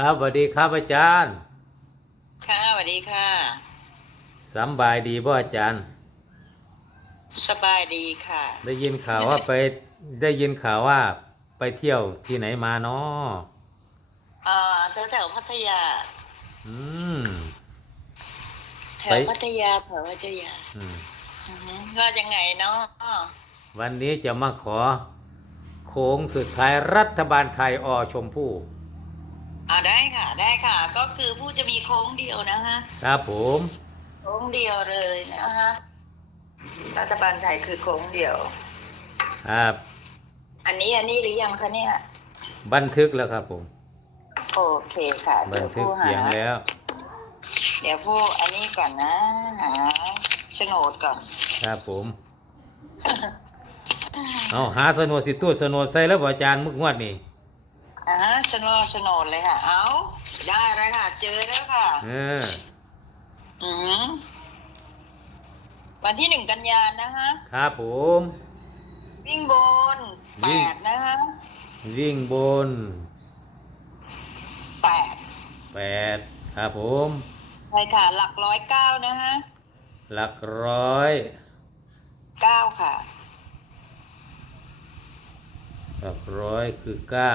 ครับสวัสดีครับอาจารย์ ค่ะสวัสดีค่ะสำบายดีบ่อาจารย์ สบายดีค่ะ ได้ยินข่าวว่าไปได้ยินข่าวว่าไปเที่ยวที่ไหนมาเนาะเอ่อแถวแถวพัทยา อืม แถไปวพัทยาแถวพัทยาอืม อือฮึว่ายังไงเนาะวันนี้จะมาขอ โค้งสุดท้ายรัฐบาลไทยอชมพู่ อ่าได้ค่ะ ได้ค่ะ ก็คือผู้จะมีโค้งเดียวนะฮะครับผมโค้งเดียวเลยนะฮะรัฐบาลไทยคือโค้งเดียว ครับ อันนี้อันนี้หรือยังคะเนี่ย บันทึกแล้วครับผม โอเคค่ะบัเดี๋นยวทึกผู้หาเสียงแล้ว เดี๋ยวผู้อันนี้ก่อนนะหาโฉนดก่อน ครับผม เอาหาสนดสิตู้สนดใส่แล้วบ่อาจารย์มึกงวดนี่ อ่าโฉนดโฉนดเลยค่ะ เอาได้แล้วค่ะ เจอแล้วค่ะ เอออืมวันที่หนึ่งกันยานะฮะครับผม วิ่งบนวิ่แปงดนะฮะวิ่งบนแปดแปดครับผม ใช่ค่ะ หลักร้อยเก้านะฮะหลักร้อยเก้าค่ะ หลักร้อยคือเก้า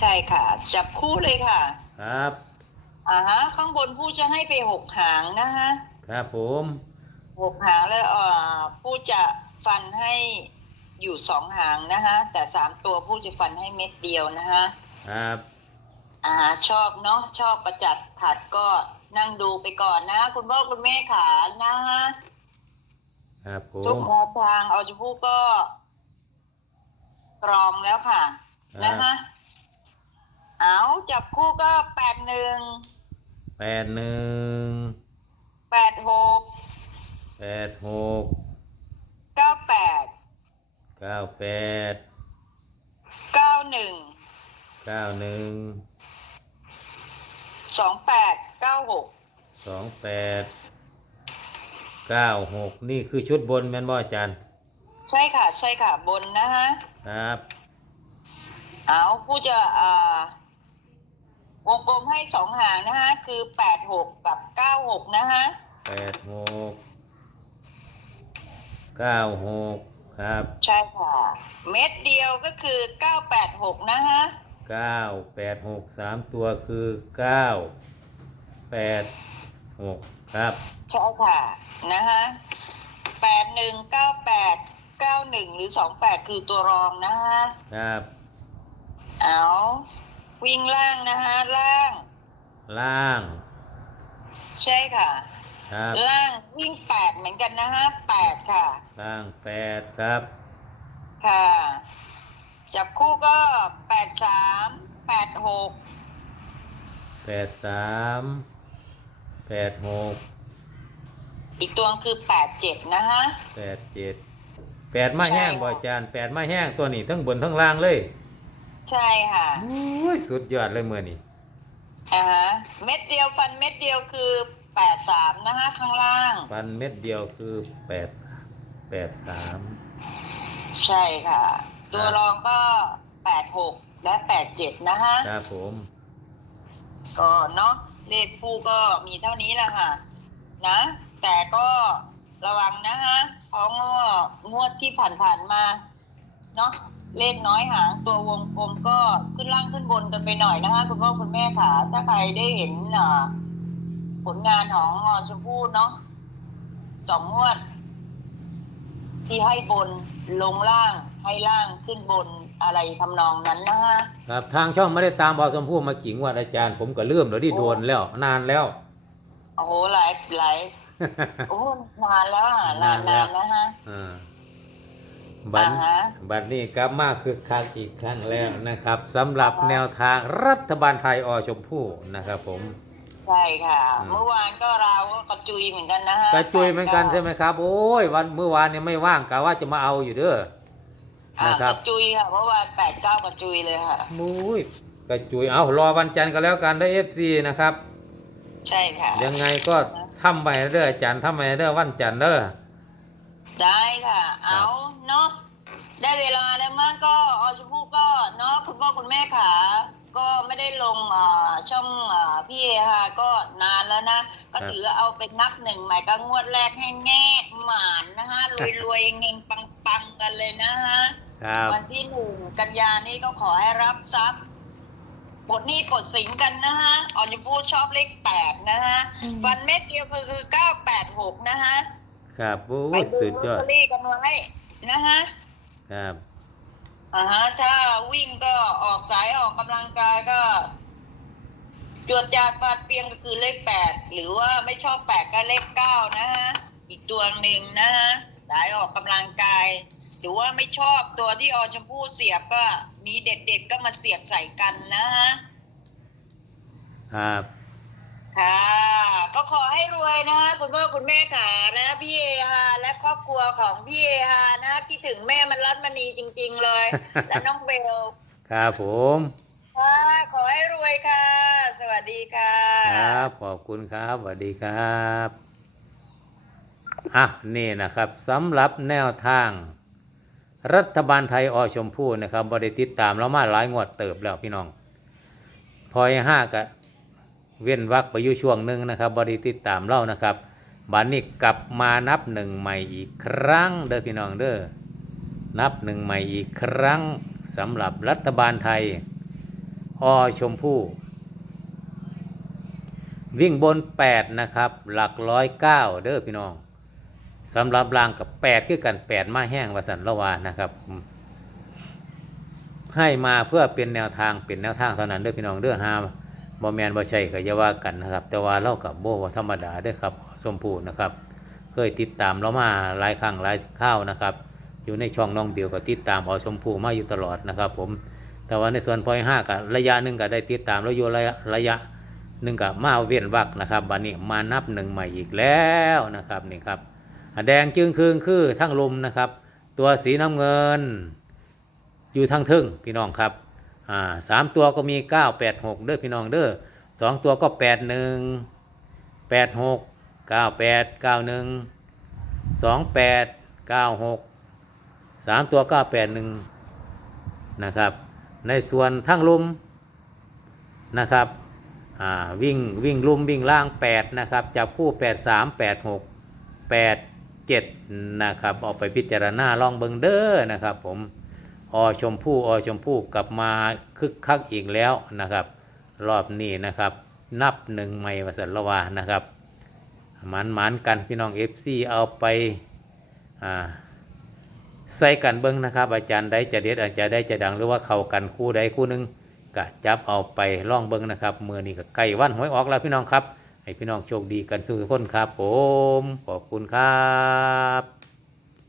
ใช่ค่ะ จับคู่เลยค่ะ ครับอ่าฮะ ข้างบนผู้จะให้ไปหกหางนะฮะครับผมหกหางแล้วเอ่อผู้จะฟันให้อยู่สองหางนะฮะแต่สามตัวผู้จะฟันให้เม็ดเดียวนะฮะครับอ่าชอบเนาะชอบประจัดขัดก็นั่งดูไปก่อนนะ คุณพ่อคุณแม่ขานะฮะครับผทุกมแนวทางเอาชมพู่ก็กรองแล้วค่ะครับนะฮะ เอาจับคู่ก็แปดหนึ่งแปดหนึ่งแปดหกแปดหกเก้าแปดเก้าแปดเก้าหนึ่งเก้าหนึ่งสองแปดเก้าหกสองแปดเก้าหกนี่คือชุดบนแม่นบ่อาจารย์ใช่ค่ะ ใช่ค่ะบนนะฮะครับ เอาผู้จะอ่า วงกลมให้สองหางนะฮะคือแปดหกกับเก้าหกนะฮะแปดหกเก้าหกครับ ใช่ค่ะ เม็ดเดียวก็คือเก้าแปดหกนะฮะเก้าแปดหกสามตัวคือเก้าแปดหกครับ ใช่ค่ะนะฮะแปดหนึ่งเก้าแปดเก้าหนึ่งหรือสองแปดคือตัวรองนะฮะครับเอา วิ่งล่างนะฮะล่าง ล่าง ใช่ค่ะ ครับ ล่างวิ่งแปดเหมือนกันนะฮะแปดค่ะ ล่างแปดครับ ค่ะ จับคู่ก็แปดสามแปดหกแปดสามแปดหกอีกตัวคือแปดเจ็ดนะฮะแปดเจ็ดแปดมาแห้งใช่ค่ะบ่อาจารย์แปดมาแห้งตัวนี้ทั้งบนทั้งล่างเลย ใช่ค่ะโอ้ยสุดยอดเลยเมื่อนี้อ่าฮะเม็ดเดียวฟันเม็ดเดียวคือแปดสามนะฮะข้างล่าง ฟันเม็ดเดียวคือแปดแปดสามใช่ค่ะ ตัวครับรองก็แปดหกและแปดเจ็ดนะฮะครับผมก็เนาะเลขคู่ก็มีเท่านี้แหละค่ะ นะ แต่ก็ระวังนะฮะเพราะงวดงวดที่ผ่านๆมา เนาะ เลขน้อยหางตัววงกลมก็ขึ้นล่างขึ้นบนกันไปหน่อยนะคะคุณพ่อคุณแม่ค่ะ ถ้าใครได้เห็นอ่าผลงานของอชมพู่เนาะสองงวด ที่ให้บนลงล่างให้ล่างขึ้นบนอะไรทำนองนั้นนะฮะครับทางช่องไม่ได้ตามบอสมพู่มากิ่งว่าอาจารย์ ผมก็เลื่อมแล้วที่โดนแล้ว นานแล้วโอ้โหหลายหลายโอ้นานแล้วอะนานนานแล้วนานนะฮะอ่า บัดอ่าฮะ บัดนี้กลับมาคือคักอีกครั้งแล้วนะครับสำหรับแนวทางรัฐบาลไทยอชมพู่นะครับผม ใช่ค่ะ อืม เมื่อวานก็เราก็กระจุยเหมือนกันนะฮะกระจุยเหมือนกันใช่ไหมครับ โอ้ยวันเมื่อวานเนี่ยไม่ว่างกะว่าจะมาเอาอยู่เด้ออ่านะครับกระจุยค่ะเมื่อวานแปดเก้ากระจุยเลยค่ะ มุ้ยกระจุยเอารอวันจันทร์ก็แล้วกันได้เอฟซีนะครับ ใช่ค่ะยังไงก็ทำไปเด้ออาจารย์ทำไปเด้อวันจันทร์เด้อ ได้ค่ะ เอาเนาะได้เวลาแล้วมั้งก็อชมพู่ก็เนาะคุณพ่อคุณแม่ขาก็ไม่ได้ลงเอ่อช่องอ่าพี่เอฮาก็นานแล้วนะ ก็ถือเอาเป็นนับหนึ่งใหม่ก็งวดแรกให้แง่หมานนะฮะรวยรวยๆเงงปังปังๆกันเลยนะฮะครับวันที่หนึ่งกันยานี้ก็ขอให้รับทรัพย์ปลดหนี้ปลดสินกันนะฮะออจะพูดชอบเลขแปดนะฮะวันเม็ดเดียวคือคือเก้าแปดหกนะฮะ ครับโอ้ไปยดูสุดยลออตดเตอรี่กันไว้นะฮะครับ อ่าฮะถ้าวิ่งก็ออกสายออกกำลังกายก็จวดจาดฟาดเปียงก็คือเลขแปดหรือว่าไม่ชอบแปดก็เลขเก้านะฮะอีกตัวหนึ่งนะฮะสายออกกำลังกาย หรือว่าไม่ชอบตัวที่อชมพู่เสียบก็มีเด็ดๆก็มาเสียบใส่กันนะฮะ ครับ ค่ะ ก็ขอให้รวยนะคุณพ่อคุณแม่ขานะพี่เอฮาและครอบครัวของพี่เอฮานะคิดถึงแม่มันรัดมณีจริง ๆ เลย และน้องเบลครับผมค่ะขอให้รวยค่ะ สวัสดีค่ะ ครับขอบคุณครับสวัสดีครับอะนี่นะครับสำหรับแนวทาง รัฐบาลไทยอชมพู่นะครับบริติดตามเรามาหลายงวดเติบแล้วพี่น้อง พอยห้ากะ เว้นวักไปอยู่ช่วงหนึ่งนะครับบริติดตามเล่านะครับบัดนี้กลับมานับหนึ่งใหม่อีกครั้งเด้อพี่น้องเด้อนับหนึ่งใหม่อีกครั้งสำหรับรัฐบาลไทยอชมพู่วิ่งบน 8 นะครับ หลักร้อยเก้าเด้อพี่น้องสำหรับรางกับ 8 คือกัน 8 มาแห้งวสันละวานะครับ ให้มาเพื่อเป็นแนวทางเป็นแนวทางเท่านั้นเด้อพี่น้องเด้อหา บอแมนบอใช่ก็อย่าว่ากันนะครับ แต่ว่าเรากับโบว่าธรรมดาด้อครับสมพูนะครับ เคยติดตามเรามาหลายครั้งหลายข้าวนะครับ อยู่ในช่องน้องเดียวก็ติดตามเอาชมพูมาอยู่ตลอดนะครับ ผม แต่ว่าในส่วนพอยห้ากับระยะหนึ่งก็ได้ติดตามแล้วอยู่ระยะระยะหนึ่งกับมาเวียนวักนะครับบัดนี้มานับหนึ่งใหม่อีกแล้วนะครับนี่ครับแดงจึงคืงคือทั้งลมนะครับ ตัวสีน้ำเงิน อยู่ทั้งทึ่งพี่น้องครับ อ่าสามตัวก็มีเก้าแปดหกเด้อพี่น้องเด้อสองตัวก็แปดหนึ่งแปดหกเก้าแปดเก้าหนึ่งสองแปดเก้าหกสามตัวเก้าแปดหนึ่งนะครับ ในส่วนทั้งลุมนะครับอ่าวิ่งวิ่งลุ่มวิ่งล่าง 8 นะครับ จับคู่ 8 3 8 6 8 7 นะครับเอาไปพิจารณาลองเบิงเด้อนะครับผม อชมพู่อชมพู่กลับมาคึกคักอีกแล้วนะครับ รอบนี้นะครับ นับหนึ่งใหม่วสันละวานะครับหมันหมันกันพี่น้อง FC เอาไปใส่กันเบิ้งนะครับ อาจารย์ใดจะเด็ดอาจารย์ใดจะดังหรือว่าเข้ากันคู่ใดคู่หนึ่งก็จับเอาไปล่องเบิ้งนะครับมือนี้ก็ใกล้วันหวยออกแล้วพี่น้องครับให้พี่น้องโชคดีกันทุกคนครับ ผมขอบคุณครับ